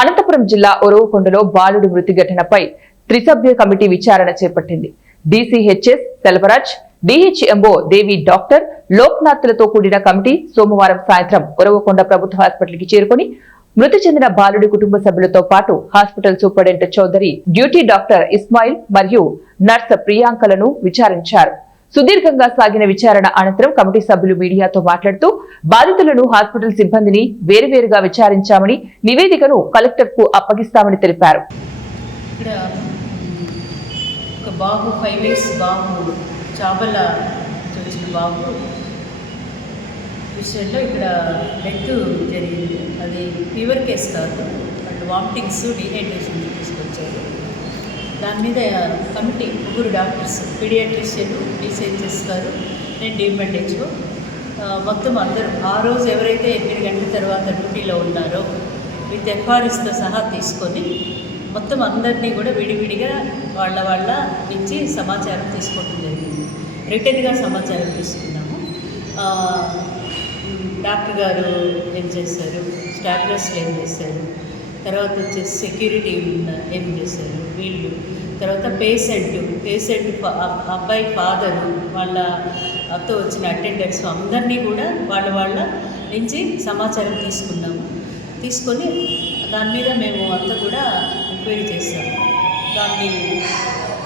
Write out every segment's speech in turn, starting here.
అనంతపురం జిల్లా ఒరవకొండలో బాలుడు మృతి ఘటనపై త్రిసభ్య కమిటీ విచారణ చేపట్టింది. డీసీహెచ్ఎస్ సెల్వరాజ్, డిహెచ్ఎంఓ దేవి, డాక్టర్ లోక్నాథ్లతో కూడిన కమిటీ సోమవారం సాయంత్రం ఒరవకొండ ప్రభుత్వ హాస్పిటల్కి చేరుకుని మృతి చెందిన బాలుడి కుటుంబ సభ్యులతో పాటు hospital superintendent Chowdary, duty doctor Ismail మరియు నర్స్ ప్రియాంకలను విచారించారు. సుదీర్ఘంగా సాగిన విచారణ అనంతరం కమిటీ సభ్యులు మీడియాతో మాట్లాడుతూ బాధితులను హాస్పిటల్ సిబ్బందిని వేరువేరుగా విచారించామని, నివేదికను కలెక్టర్కు అప్పగిస్తామని తెలిపారు. బాబు 5 years బాబు చాబల వచ్చిన బాబు విషయంలో ఇక్కడ డెత్ జరిగింది. అది ఫీవర్ కేసు కాదు, బట్ వామిటింగ్స్, డీహైడ్రేషన్ తీసుకొచ్చారు. దాని మీద కమిటీ 3 డాక్టర్స్, పీడియాట్రిషియన్, డీసీహెచ్ఎస్ గారు, నేను డిఎంఎండ్హెచ్ఓ, మొత్తం అందరూ ఆ రోజు ఎవరైతే 8 గంటల తర్వాత డ్యూటీలో ఉన్నారో విత్ ఎఫ్ఆర్ఎస్తో సహా తీసుకొని మొత్తం అందరినీ కూడా విడివిడిగా వాళ్ళ నుంచి సమాచారం తీసుకోవడం జరిగింది. రిటర్న్గా సమాచారం తీసుకున్నాము. డాక్టర్ గారు ఏం చేశారు, స్టాఫ్ నర్సులు ఏం చేశారు, తర్వాత వచ్చేసి సెక్యూరిటీ ఏం చేశారు వీళ్ళు, తర్వాత పేషెంట్ అబ్బాయి ఫాదరు, వాళ్ళతో వచ్చిన అటెండర్స్ అందరినీ కూడా వాళ్ళ నుంచి సమాచారం తీసుకొని దాని మీద మేము అంతా కూడా ఎంక్వైరీ చేస్తాము. దాన్ని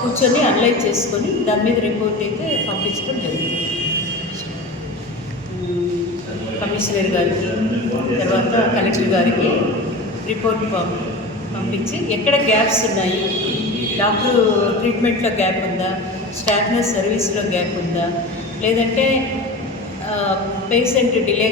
కూర్చొని అనలైజ్ చేసుకొని దాని మీద రిపోర్ట్ అయితే పంపించడం జరుగుతుంది. కమిషనర్ గారికి, తర్వాత కలెక్టర్ గారికి రిపోర్ట్ పంపించి ఎక్కడ గ్యాప్స్ ఉన్నాయి, డాక్టర్ ట్రీట్మెంట్లో గ్యాప్ ఉందా, స్టాఫ్ నర్స్ సర్వీస్లో గ్యాప్ ఉందా, లేదంటే పేషెంట్ డిలే